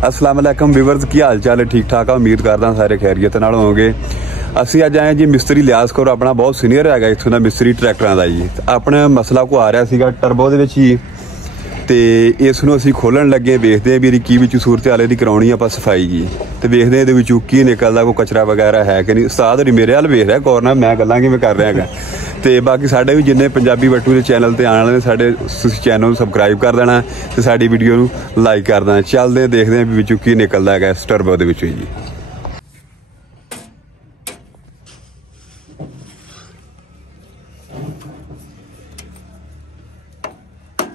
अस्सलाम वालेकुम व्यूअर्स, की हाल चाल है? ठीक ठाक है, उम्मीद करदा सारे खैरियत नाल होवोगे। ਅਸੀਂ ਅੱਜ ਆਏ ਜੀ ਮਿਸਤਰੀ ਲਿਆਸ ਕੋਰ, ਆਪਣਾ ਬਹੁਤ ਸੀਨੀਅਰ ਹੈਗਾ ਇੱਥੋਂ ਦਾ ਮਿਸਤਰੀ ਟਰੈਕਟਰਾਂ ਦਾ ਜੀ। ਆਪਣਾ ਮਸਲਾ ਕੋ ਆ ਰਿਹਾ ਸੀਗਾ ਟਰਬੋ ਦੇ ਵਿੱਚ ਹੀ, ਤੇ ਇਸ ਨੂੰ ਅਸੀਂ ਖੋਲਣ ਲੱਗੇ। ਵੇਖਦੇ ਹਾਂ ਵੀ ਇਹਦੀ ਕੀ ਵਿੱਚ ਸੂਰਤ ਹਾਲ ਇਹਦੀ ਕਰਾਉਣੀ ਆਪਾਂ ਸਫਾਈ ਜੀ, ਤੇ ਵੇਖਦੇ ਹਾਂ ਇਹਦੇ ਵਿੱਚੋਂ ਕੀ ਨਿਕਲਦਾ, ਕੋਈ ਕਚਰਾ ਵਗੈਰਾ ਹੈ ਕਿ ਨਹੀਂ। ਉਸਤਾਦ ਹੋਰੀ ਮੇਰੇ ਵੱਲ ਵੇਖ ਰਿਹਾ ਗੌਰ ਨਾਲ, ਮੈਂ ਗੱਲਾਂ ਕਿਵੇਂ ਕਰ ਰਿਹਾ ਹੈਗਾ। ਤੇ ਬਾਕੀ ਸਾਡੇ ਵੀ ਜਿੰਨੇ ਪੰਜਾਬੀ ਬੱਟੂ ਦੇ ਚੈਨਲ ਤੇ ਆਉਣ ਵਾਲੇ ਸਾਡੇ, ਤੁਸੀਂ ਚੈਨਲ ਨੂੰ ਸਬਸਕ੍ਰਾਈਬ ਕਰ ਦੇਣਾ ਤੇ ਸਾਡੀ ਵੀਡੀਓ ਨੂੰ ਲਾਈਕ ਕਰ ਦੇਣਾ। ਚੱਲਦੇ ਦੇਖਦੇ ਹਾਂ ਵੀ ਵਿੱਚੋਂ ਕੀ ਨਿਕਲਦਾ ਹੈਗਾ ਇਸ ਟਰਬੋ ਦੇ ਵਿੱਚੋਂ ਜੀ।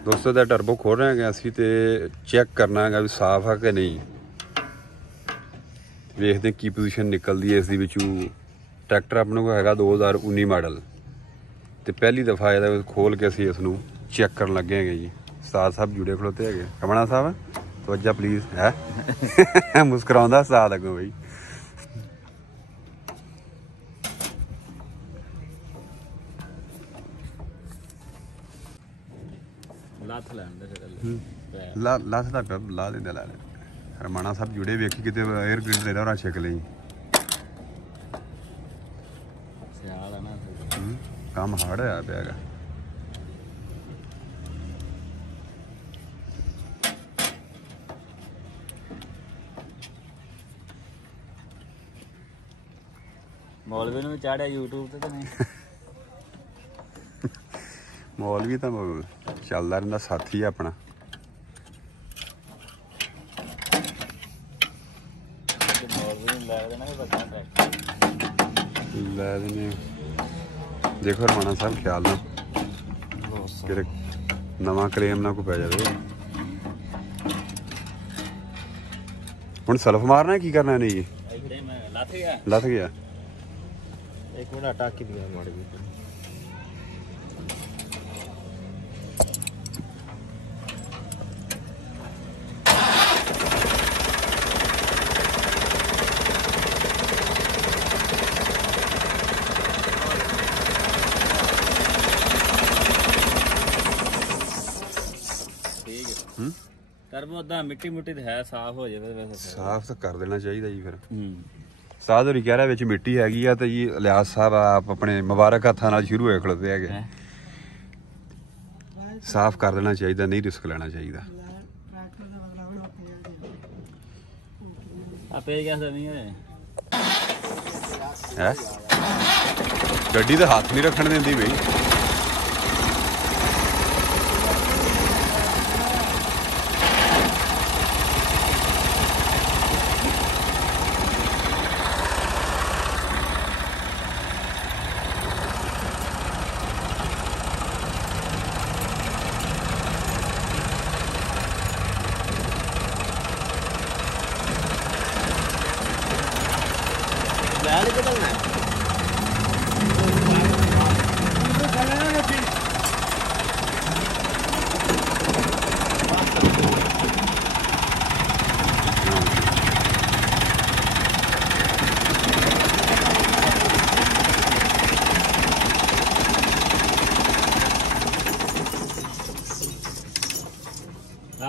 दोस्तों दा टर्बो खोल रहे हैं असी, तो चेक करना है भी साफ है कि नहीं। देखते की पोजीशन निकलती है इसकी विचों। ट्रैक्टर अपने को है 2019 मॉडल, तो पहली दफ़ा ये खोल के असी इसनों चेक कर लगे हैं जी। उस्ताद साहब जुड़े खड़ोते है। रमणा साहब तवज्जा प्लीज़ है मुस्कुराउंदा उस्ताद अगों बई। ਲੱਥ ਦਾ ਪਿਆ ਲਾ ਦਿੰਦੇ ਲਾ ਲੈ। ਰਮਾਣਾ ਸਾਹਿਬ ਜੁੜੇ ਵੇਖੀ ਕਿਤੇ 에ਅਰ ਗ੍ਰਿਡ ਦੇ ਰਾਂ ਛਕ ਲਈ। ਸਿਆਲ ਆ ਨਾ, ਕੰਮ ਹਾਰਡ ਹੋਇਆ ਪਿਆ ਹੈਗਾ। ਮੌਲਵੀ ਨੂੰ ਚਾੜਿਆ YouTube ਤੇ ਤਾਂ ਨਹੀਂ। ਮੌਲਵੀ ਤਾਂ ਚੱਲਦਾ ਰਹਿੰਦਾ, ਸਾਥੀ ਆ ਆਪਣਾ। ਲੈ ਦੇਣੇ ਦੇਖੋ ਰਮਾਣਾ ਸਾਹਿਬ, ਖਿਆਲ ਨਾਲ ਕਿਤੇ ਨਵਾਂ ਕਲੇਮ ਨਾ ਕੋਈ ਪੈ ਜਾਵੇ। ਹੁਣ ਸਲਫ ਮਾਰਨਾ ਕੀ ਕਰਨਾ ਨਹੀਂ ਜੀ? ਲੱਥ ਗਿਆ। ਇੱਕ ਮਿੰਟ ਆਟਾ ਕੀ ਦਿਆ ਮਾਰ ਗਈ। ਟਰਬੋ ਦਾ ਮਿੱਟੀ ਮੁੱਟੀ ਤੇ ਹੈ, ਸਾਫ਼ ਹੋ ਜਾਵੇ। ਵੈਸੇ ਸਾਫ਼ ਤਾਂ ਕਰ ਦੇਣਾ ਚਾਹੀਦਾ ਜੀ। ਫਿਰ ਸਾਧ ਹੋਰੀ ਕਹਿ ਰਿਹਾ ਵਿੱਚ ਮਿੱਟੀ ਹੈਗੀ ਆ, ਤੇ ਜੀ ਇਲਿਆਸ ਸਾਹਿਬ ਆਪ ਆਪਣੇ ਮੁਬਾਰਕ ਹੱਥਾਂ ਨਾਲ ਸ਼ੁਰੂ ਹੋਏ ਖੜੋਤੇ ਹੈਗੇ। ਸਾਫ਼ ਕਰ ਦੇਣਾ ਚਾਹੀਦਾ, ਨਹੀਂ ਰਿਸਕ ਲੈਣਾ ਚਾਹੀਦਾ। ਆਪੇ ਕਹਿੰਦਾ ਨਹੀਂ ਹੈ ਗੱਡੀ ਤੇ ਹੱਥ ਨਹੀਂ ਰੱਖਣ ਦਿੰਦੀ ਬਈ।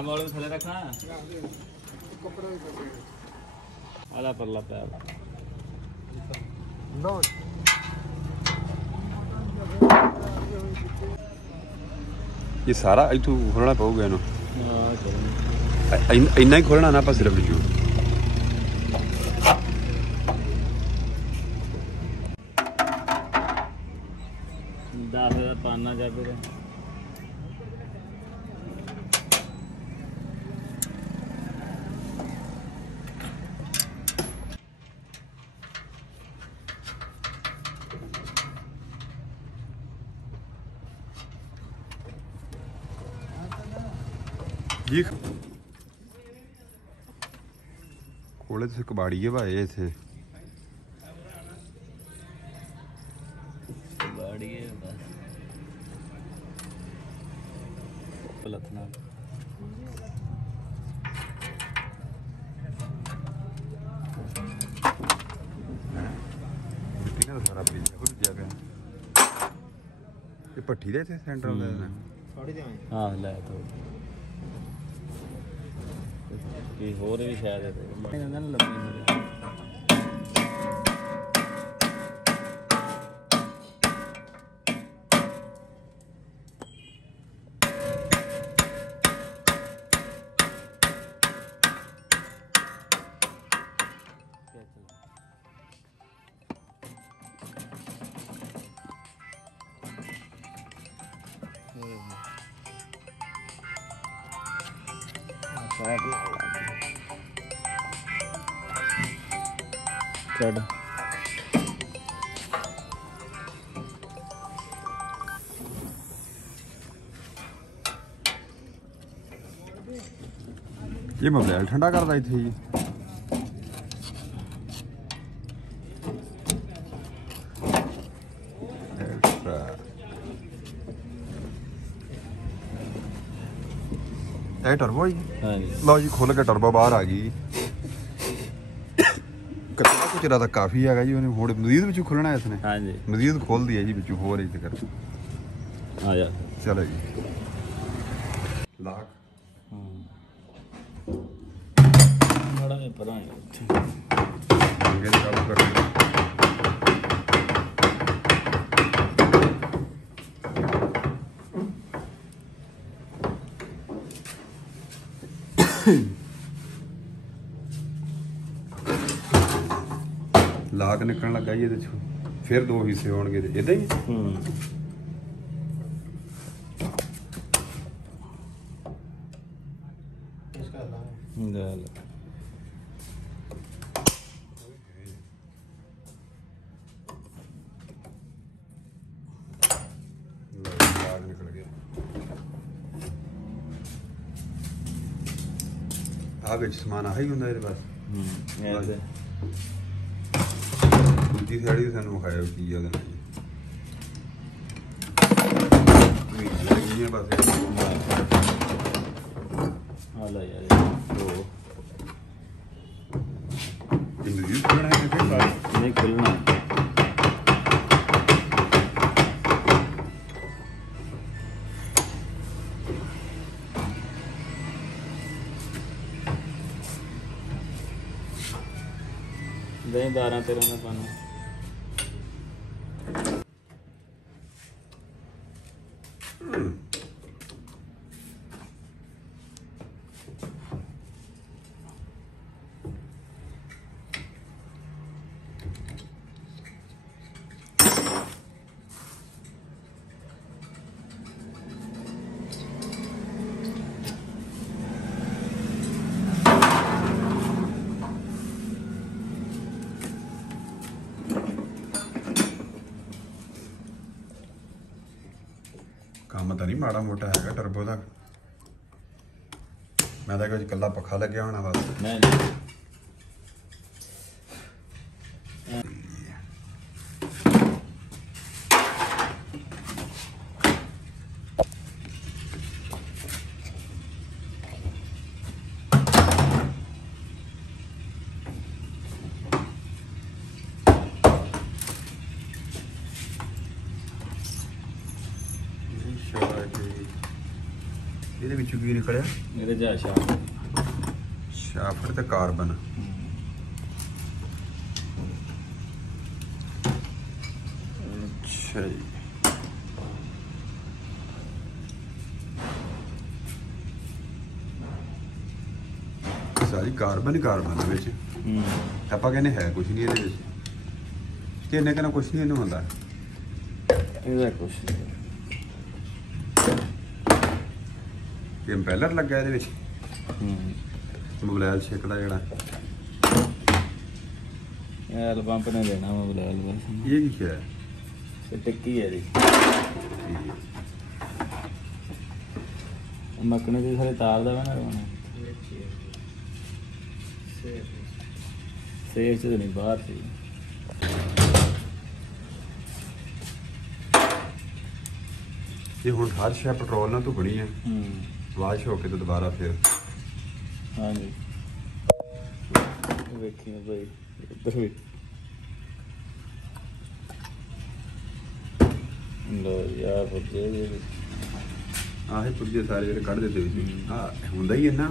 ਮੌਲਵੀ ਥੱਲੇ ਰੱਖਣਾ ਆਲਾ ਪਰਲਾ ਪਿਆ ਨੋ। ਇਹ ਸਾਰਾ ਇੱਥੋਂ ਖੋਲਣਾ ਪਊਗਾ ਇਹਨੂੰ। ਇੰਨਾ ਹੀ ਖੋਲਣਾ ਨਾ ਆਪਾਂ ਸਿਰਫ ਵਿੱਚੋਂ। ਦਸ ਦਾ ਪਾਨਾ ਜਾਵੇ ਦਾ जी। ਕੋਲੇ ਤੇ ਕਬਾੜੀਏ ਭਾਏ ਇੱਥੇ। ਕਬਾੜੀਏ ਬਸ ਲਖਨਾ ਮਿੱਟੀ ਦਾ ਸਾਰਾ ਪੀਛਾ ਕੁਝ ਜਿਆ ਪਿਆ। ਇਹ ਭੱਠੀ ਦੇ ਇੱਥੇ ਸੈਂਟਰ ਆਉਂਦਾ। ਹਾਂ ਲੈ ਤੋ ਕੀ ਹੋਰ ਵੀ ਸ਼ਾਇਦ ਇਹਦੇ ਜਾਂਦਾ ਨਾ ਲੱਭੀ ਛੱਡ ਇਹ ਮੋਬਾਈਲ ਠੰਡਾ ਕਰਦਾ ਇੱਥੇ ਜੀ ਇਹ ਟਰਬੋ ਜੀ ਹਾਂਜੀ ਲਓ ਜੀ ਖੁੱਲ ਕੇ ਟਰਬੋ ਬਾਹਰ ਆ ਗਈ ਕਿੰਨਾ ਕੁ ਚਿਰ ਤੱਕ ਕਾਫੀ ਹੈਗਾ ਜੀ ਉਹਨੇ ਹੁਣ ਮਜ਼ੀਦ ਵਿੱਚੋਂ ਖੁੱਲਣਾ ਇਸਨੇ ਹਾਂਜੀ ਮਜ਼ੀਦ ਖੋਲਦੀ ਹੈ ਜੀ ਵਿੱਚੋਂ ਹੋਰ ਇੱਥੇ ਕਰ ਆ ਜਾ ਚਲੋ ਜੀ ਲਾਕ ਮਾੜਾ ਜਿਹਾ ਪਰਾਂ ਇੱਥੇ ਅੱਗੇ ਦੀ ਚਾਲੂ ਕਰ ਦਿਓ ਲਾਗ ਨਿਕਲਣ ਲੱਗਾ ਜੀ ਇਹਦੇ ਚੋਂ ਫਿਰ ਦੋ ਹਿੱਸੇ ਹੋਣਗੇ ਇਦਾਂ ਹੀ ਗੱਲ ਲਾਗ ਨਿਕਲ ਗਿਆ ਆ ਵਿੱਚ ਸਮਾਨ ਆਹੀ ਹੁੰਦਾ ਇਹਦੇ ਬਸ ਦੂਜੀ ਸਾਈਡ ਸਾਨੂੰ ਵਿਖਾਇਆ ਕੀ ਆ ਉਹਦੇ ਨਾਲ ਬਸ ਆ ਲੈ ਯਾਰ ਉਹ ਇੰਗਲਿਸ਼ ਪੜ੍ਹਨਾ ਹੈ ਕਿ ਨਹੀਂ ਖੁੱਲਣਾ ਦੇ 12-13 ਦਾ ਪਾਣੀ ਕੰਮ ਤਾਂ ਨਹੀਂ ਮਾੜਾ ਮੋਟਾ ਹੈਗਾ ਟਰਬੋ ਦਾ ਮੈਂ ਤਾਂ ਕੁਝ ਇਕੱਲਾ ਪੱਖਾ ਲੱਗਿਆ ਹੋਣਾ ਬਸ ਨਹੀਂ ਇਹਦੇ ਵਿੱਚੋਂ ਕੀ ਨਿਕਲਿਆ ਇਹਦੇ ਜਾ ਸ਼ਾਫਟ ਤੇ ਕਾਰਬਨ ਅੱਛਾ ਜੀ ਸਾਰੀ ਕਾਰਬਨ ਹੀ ਕਾਰਬਨ ਦੇ ਵਿੱਚ ਆਪਾਂ ਕਹਿੰਦੇ ਹੈ ਕੁਝ ਨਹੀਂ ਇਹਦੇ ਵਿੱਚ ਕਿ ਇਹਨੇ ਕਹਿੰਦਾ ਕੁਝ ਨਹੀਂ ਇਹਨੂੰ ਹੁੰਦਾ ਇਹਦਾ ਕੁਛ ਨਹੀਂ ਇੰਪੈਲਰ ਲੱਗਾ ਇਹਦੇ ਵਿੱਚ ਮੋਬਾਈਲ ਛੇਕਦਾ ਜਿਹੜਾ ਇਹ ਬੰਪ ਨੇ ਦੇਣਾ ਮੋਬਾਈਲ ਬਸ ਇਹ ਕੀ ਹੈ ਇਹ ਟਿੱਕੀ ਹੈ ਜੀ ਮੱਕਣੇ ਦੇ ਸਾਰੇ ਤਾਰ ਦਾ ਬਣਾ ਰੋਣਾ ਸੇਫ ਚ ਨਹੀਂ ਬਾਹਰ ਸੀ ਇਹ ਹੁਣ ਹਰ ਸ਼ੈ ਪੈਟਰੋਲ ਨਾਲ ਧੁਗਣੀ ਹੈ ਵਾਸ਼ ਹੋ ਕੇ ਤੇ ਦੁਬਾਰਾ ਫਿਰ ਹਾਂਜੀ ਵੇਖੀ ਬਈ ਇੱਧਰ ਵੀ ਲੋ ਯਾਰ ਪੁੱਜੇ ਆਹੇ ਪੁੱਜੇ ਸਾਰੇ ਜਿਹੜੇ ਕੱਢ ਦਿੱਤੇ ਵਿੱਚ ਆ ਹੁੰਦਾ ਹੀ ਇੰਨਾ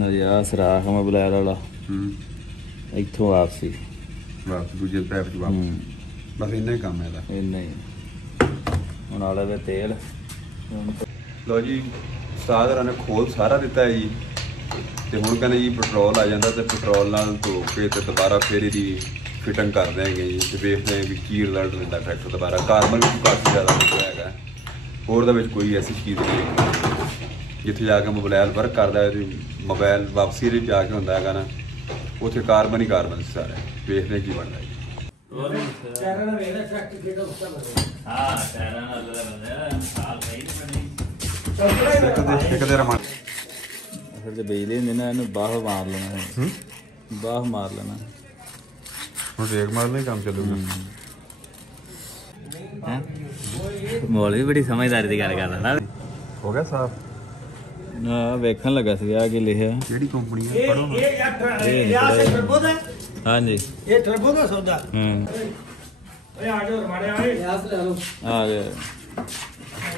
ਆ ਸਰਾਖ ਮੋਬਾਈਲ ਵਾਲਾ ਇੱਥੋਂ ਵਾਪਸੀ ਬਸ ਦੂਜੇ ਪੈਪ 'ਚ ਵਾਪਸ ਬਸ ਇੰਨਾ ਹੀ ਕੰਮ ਹੈ ਇਹਦਾ। ਇੰਨਾ ਹੀ ਹੁਣ ਆਲੇ ਵੇ ਤੇਲ। ਲਓ ਜੀ ਉਸਤਾਦ ਹੋਰਾਂ ਨੇ ਖੋਲ ਸਾਰਾ ਦਿੱਤਾ ਹੈ ਜੀ ਤੇ ਹੁਣ ਕਹਿੰਦੇ ਜੀ ਪੈਟਰੋਲ ਆ ਜਾਂਦਾ ਤੇ ਪੈਟਰੋਲ ਨਾਲ ਧੋ ਕੇ ਤੇ ਦੁਬਾਰਾ ਫਿਰ ਇਹਦੀ ਫਿਟਿੰਗ ਕਰ ਦਿਆਂਗੇ ਜੀ ਤੇ ਵੇਖਦੇ ਹਾਂ ਵੀ ਕੀ ਰਿਜ਼ਲਟ ਦਿੰਦਾ ਟਰੈਕਟਰ ਦੁਬਾਰਾ। ਕਾਰਬਨ ਵੀ ਕਾਫੀ ਜ਼ਿਆਦਾ ਹੋ ਹੈਗਾ, ਹੋਰ ਦਾ ਵਿੱਚ ਕੋਈ ਐਸੀ ਚੀਜ਼ ਨਹੀਂ। ਜਿੱਥੇ ਜਾ ਕੇ ਮੋਬਾਈਲ ਵਰਕ ਕਰਦਾ ਹੈ ਮੋਬਾਈਲ ਵਾਪਸੀ ਦੇ ਜਾ ਕੇ ਹੁੰਦਾ ਹੈਗਾ ਨਾ, ਉੱਥੇ ਕਾਰਬਨ ਹੀ ਕਾਰਬਨ ਸਾਰੇ। ਵੇਖਦੇ ਹਾਂ ਕੀ ਬਣਦਾ ਜੀ। ਟਾਇਰਾਂ ਨਾਲ ਵੇਖਦਾ ਟਰੈਕਟਰ ਕਿਹੜਾ ਉੱਚਾ ਬਣਿਆ। ਹਾਂ ਟਾਇਰਾਂ ਨਾਲ ਬੰਦਾ ਸਾਲ ਸਹੀ ਨਹੀਂ ਬਣੀ। ਇੱਕ ਦੇ ਰਮਾ ਫਿਰ ਤੇ ਬੇਜਦੇ ਹੁੰਦੇ ਨਾ, ਇਹਨੂੰ ਬਾਹ ਮਾਰ ਲੈਣਾ। ਬਾਹ ਮਾਰ ਲੈਣਾ ਹੁਣ ਰੇਕ ਮਾਰਨਾ ਹੀ ਕੰਮ ਚੱਲੂਗਾ। ਮੋਲ ਵੀ ਬੜੀ ਸਮਝਦਾਰੀ ਦੀ ਗੱਲ ਕਰਦਾ ਨਾ। ਹੋ ਗਿਆ ਸਾਫ? ਨਾ ਵੇਖਣ ਲੱਗਾ ਸੀ ਆ ਕੀ ਲਿਖਿਆ। ਕਿਹੜੀ ਕੰਪਨੀ ਹੈ? ਪੜੋ ਨਾ। ਇਹ ਟਰਬੋ ਦਾ। ਹਾਂਜੀ ਇਹ ਟਰਬੋ ਦਾ ਸੌਦਾ। ਓਏ ਆ ਜਾਓ ਰਮਾੜੇ ਆਏ। ਯਾਸ ਲੈ ਲਓ। ਆ ਗਿਆ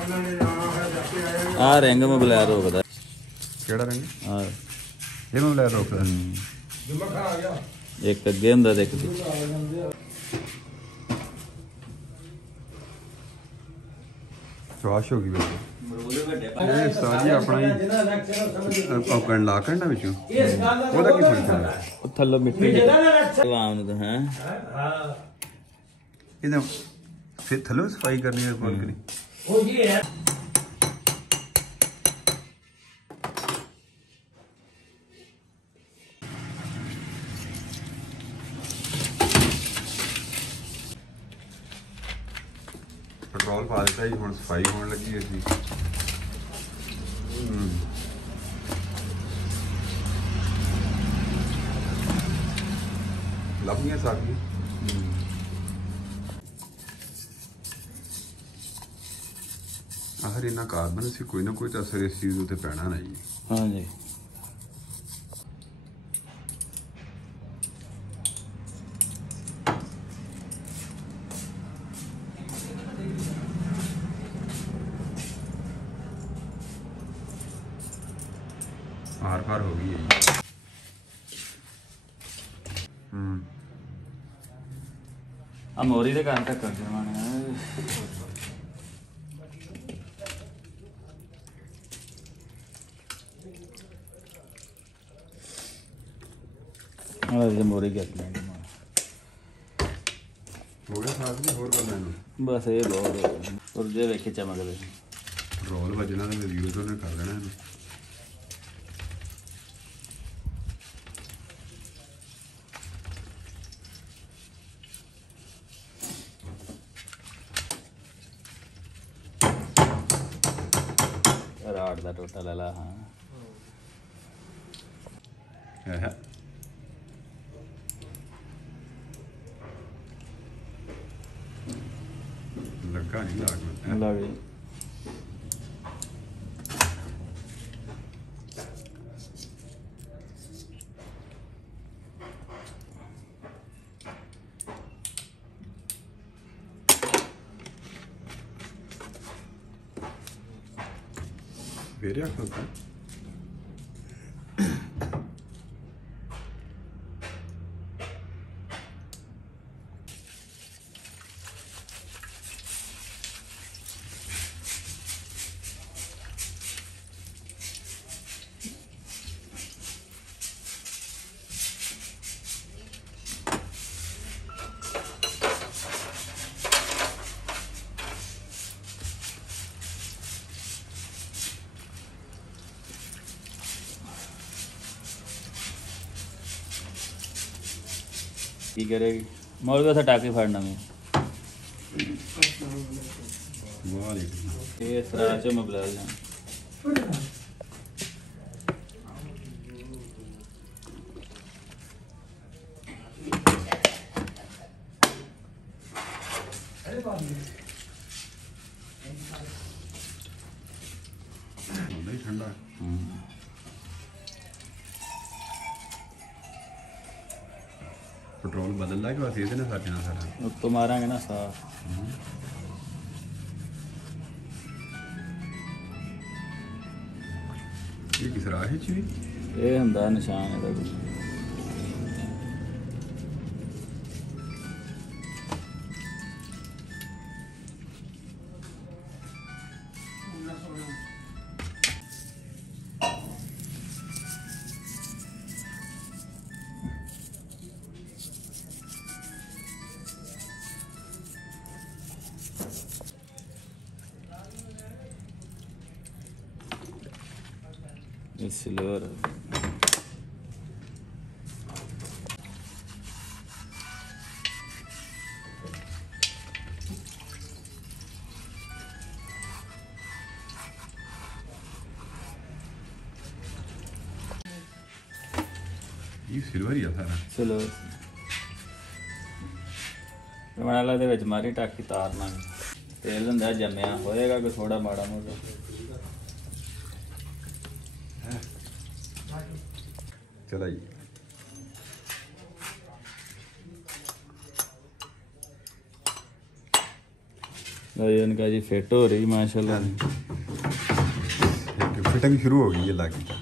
ਉਹਨਾਂ ਨੇ ਜਾਣਾ ਹੈ ਜਾ ਕੇ ਆਏ। ਆ ਰਿੰਗ ਮੋਬਾਈਲ ਰੋਕਦਾ। ਕਿਹੜਾ ਰੰਗ? ਆ ਇਹ ਮੋਬਾਈਲ ਰੋਕਦਾ। ਜੁਮਖਾ ਆ ਗਿਆ। ਇੱਕ ਅੱਗੇ ਹੁੰਦਾ ਤੇ ਇੱਕ ਸਵਾਸ਼ ਹੋ ਗਈ ਵਿੱਚ। ਇਹ ਸਾਜੀ ਆਪਣਾ ਹੀ ਔਕਣ ਲਾ ਕਰਨਾ ਵਿੱਚੋਂ ਉਹਦਾ ਕੀ ਫਰਕ ਹੈ? ਉਹ ਥੱਲੋਂ ਮਿੱਟੀ ਆਮ ਨੂੰ ਤਾਂ ਹੈ। ਹਾਂ ਇਹਦਾ ਫਿਰ ਥੱਲੋਂ ਸਫਾਈ ਕਰਨੀ ਹੈ ਫਰਕ ਨਹੀਂ। ਉਹ ਜੀ ਹੈ। ਪੈਟਰੋਲ ਪਾ ਦਿੱਤਾ ਜੀ, ਹੁਣ ਸਫਾਈ ਹੋਣ ਲੱਗੀ ਅਸੀਂ। ਲੱਭ ਗਈਆਂ ਸਾਡੀ। ਆਖਰ ਇਹਨਾਂ ਕਾਰਬਨ ਸੀ, ਕੋਈ ਨਾ ਕੋਈ ਤਾਂ ਅਸਰ ਇਸ ਚੀਜ਼ ਉੱਤੇ ਪੈਣਾ ਨਾ ਜੀ। ਹਾਂਜੀ ਆਰ ਪਾਰ ਹੋ ਗਈ ਹੈ ਜੀ। ਆ ਮੋਰੀ ਦੇ ਘਰ ਤੱਕ ਕਰ ਜਮਾਣਾ ਆ ਇਹ ਮੋਰੀ ਕਰ ਲੈਂਦੇ ਹੋ ਗਿਆ ਸਾਥ ਵੀ ਹੋਰ ਕਰਨਾ ਇਹਨੂੰ। ਬਸ ਇਹ ਬਹੁਤ ਪੁਰਜੇ ਵੇਖੇ ਚਮਕਦੇ। ਰੋਲ ਵੱਜਣਾ ਤੇ ਵੀਡੀਓ ਤੋਂ ਨੇ ਕਰ ਦੇਣਾ ਇਹਨੂੰ। ਰਾਡ ਦਾ ਟੋਟਾ ਲੈ ਲਾ। ਹਾਂ ਲੱਗਾ ਨਹੀਂ ਲੱਗ ਲੱਗ ਵੇਰਿਆ ਖੋਤਾ। ਕੀ ਕਰੇਗੀ ਮੌਲ ਵੀ ਟਾਕੇ ਫੜਨਾ ਮੈਂ। ਵਾਹ ਦੇਖ ਇਹ ਸਰਾ ਚ ਮੋਬਾਈਲ ਜਾਂ ਠੰਡਾ। ਪੈਟਰੋਲ ਬਦਲਦਾ ਕਿ ਬਸ ਇਹਦੇ ਨਾਲ ਸਾਡੇ ਨਾਲ ਸਾਡਾ ਉੱਤੋਂ ਮਾਰਾਂਗੇ ਨਾ ਸਾਫ। ਇਹ ਕਿਸ ਰਾਹ ਚ ਵੀ ਇਹ ਹੁੰਦਾ ਨਿਸ਼ਾਨ ਇਹਦਾ ਕੋਈ। सिल्वर ਇਹ ਸਿਲਵਰ ਹੀ ਆ ਸਾਰਾ। ਸਿਲਵਰ ਰਮਣਾ ਦੇ ਵਿੱਚ ਮਾਰੀ ਟਾਕੀ ਤਾਰਨਾ ਤੇਲ ਹੁੰਦਾ ਜੰਮਿਆ ਹੋਏਗਾ ਕੋਈ ਥੋੜਾ ਮਾੜਾ ਮੋਟਾ। चला जी इनका जी फिट हो रही माशाल्लाह। फिटिंग शुरू हो गई है लागी का।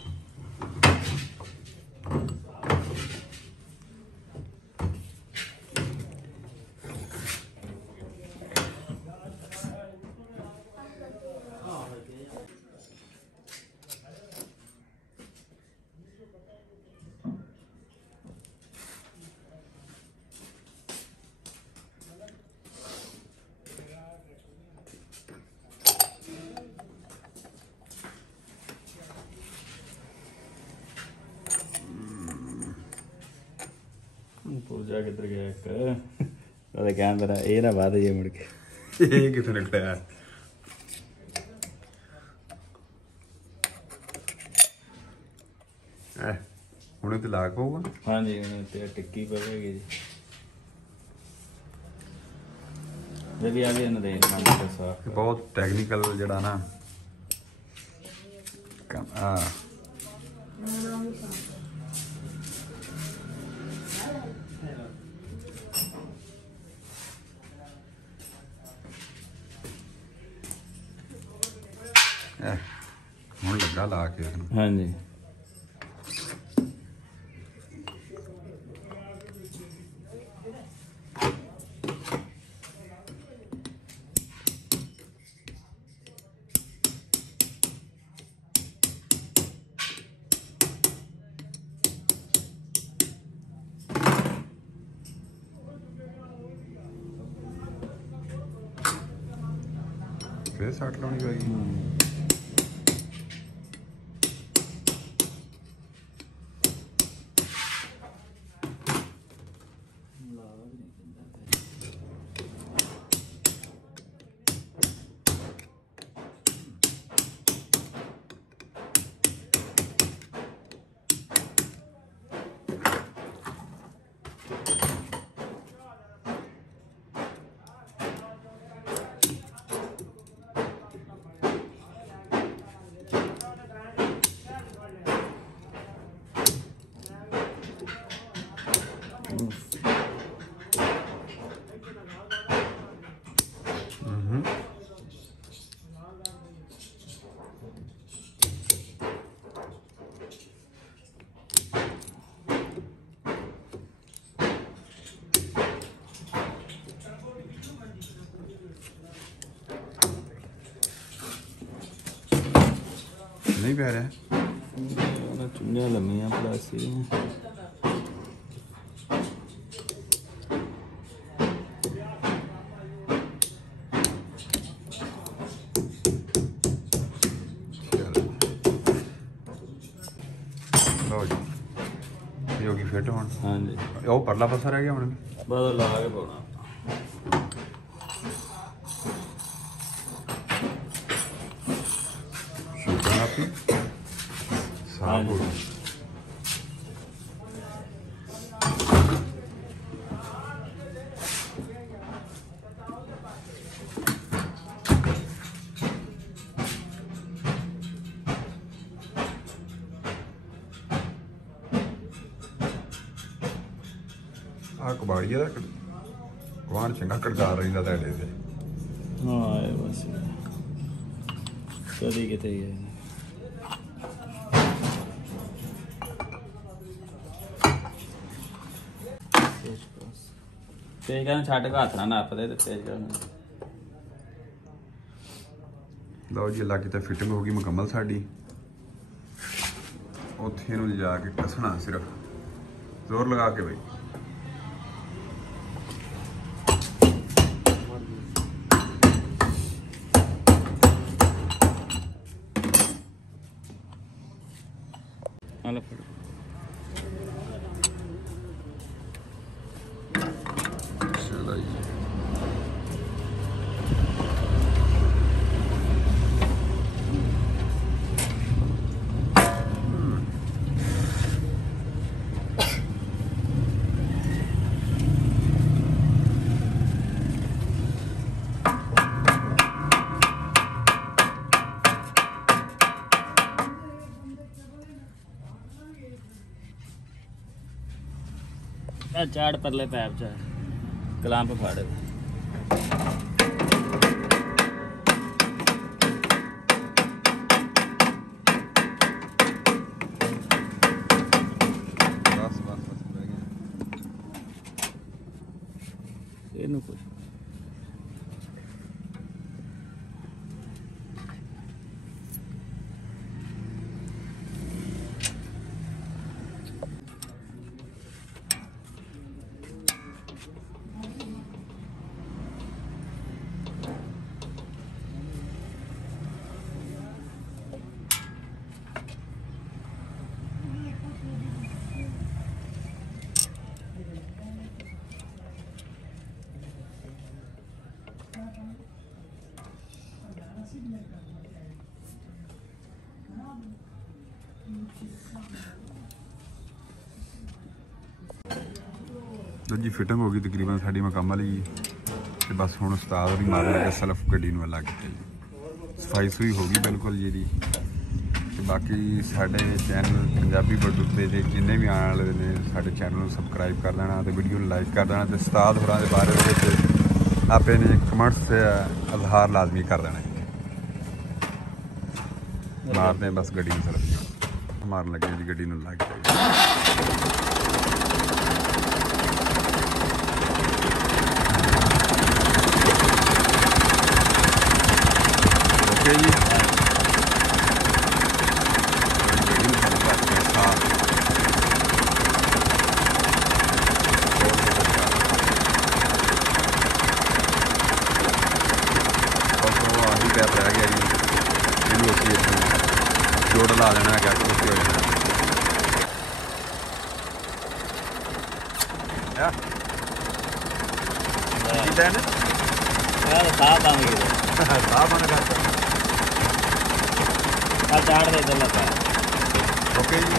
पूजा किधर गया एक कहन तेरा ये ना बात है मुड़ के ये कितने निकला है हुणे ते लाग पऊगा। हाँ जी हुणे ते टिक्की पवेगी जी। ये भी आ गया ना देख ना साफ बहुत टेक्निकल जड़ा ना हां ਹੁਣ ਲੱਗਾ ਲਾ ਕੇ। हाँ जी फिर सट लानी पएगी। नहीं पै रहा चुनिया लम्मियां प्लास्टिक योगी फिट होने। हाँ जी वो परला पासा रह गया हूँ बस ला के पाना। शुक्र आपकी साफ हो गई। ਆ ਕਬਾੜੀਆ ਦਾ ਕਵਾਨ ਚੰਗਾ ਕੜਕਾ ਰਹਿੰਦਾ ਤੁਹਾਡੇ ਤੇ। हाँ ये बस कभी कितने ਪੇਚਕਸ ਨੂੰ ਛੱਡ ਕੇ ਹੱਥ ਨਾਲ ਨੱਪਦੇ ਤੇ ਪੇਚਕਸ ਨੂੰ। ਲਓ ਜੀ ਲਾਗੀ ਤਾਂ ਫਿਟਿੰਗ ਹੋ ਗਈ ਮੁਕੰਮਲ ਸਾਡੀ। ਉੱਥੇ ਨੂੰ ਲਿਜਾ ਕੇ ਕੱਸਣਾ ਸਿਰਫ ਜ਼ੋਰ ਲਗਾ ਕੇ ਬਈ। ਚਲੋ ਜੀ ਚਾੜ ਪਰਲੇ ਪੈਪ ਚ ਕਲੰਪ ਫੜ। ਇਹਨੂੰ ਕੁਝ ਜੀ ਫਿਟਿੰਗ ਹੋ ਗਈ ਤਕਰੀਬਨ ਸਾਡੀ ਮੁਕੰਮਲ ਹੀ। ਤੇ ਬਸ ਹੁਣ ਉਸਤਾਦ ਵੀ ਮਾਰਨ ਲੱਗਾ ਸੈਲਫ ਗੱਡੀ ਨੂੰ ਅਲੱਗ ਤੇ ਜੀ। ਸਫਾਈ ਸੁਈ ਹੋ ਗਈ ਬਿਲਕੁਲ ਜੀ ਦੀ। ਤੇ ਬਾਕੀ ਸਾਡੇ ਚੈਨਲ ਪੰਜਾਬੀ ਬੜਦੁੱਤੇ ਦੇ ਜਿੰਨੇ ਵੀ ਆਉਣ ਵਾਲੇ ਨੇ ਸਾਡੇ ਚੈਨਲ ਨੂੰ ਸਬਸਕ੍ਰਾਈਬ ਕਰ ਦੇਣਾ ਤੇ ਵੀਡੀਓ ਨੂੰ ਲਾਈਕ ਕਰ ਦੇਣਾ। ਤੇ ਉਸਤਾਦ ਹੋਰਾਂ ਦੇ ਬਾਰੇ ਵਿੱਚ ਆਪੇ ਨੇ ਕਮੈਂਟਸ ਇਜ਼ਹਾਰ ਲਾਜ਼ਮੀ ਕਰ ਦੇਣਾ। ਮਾਰਦੇ ਬਸ ਗੱਡੀ ਨੂੰ ਸੈਲਫ ਮਾਰਨ ਲੱਗੇ ਜੀ ਗੱਡੀ ਨੂੰ ਲੱਗ ਜੀ। ਆਹੀ ਪੈਪ ਰਹਿ ਗਿਆ ਜੀ, ਇਹਨੂੰ ਅਸੀਂ ਜੋੜ ਲਾ ਲੈਣਾ ਹੈਗਾ। ਓਕੇ ਹੋ ਜਾਣਾ ਸਾਹ ਬੰਦ ਕੀਤਾ। ਸਾਹ ਬੰਦ ਕਰਤਾ। ਚਾੜ ਦੇ ਚੱਲ। ਓਕੇ ਜੀ।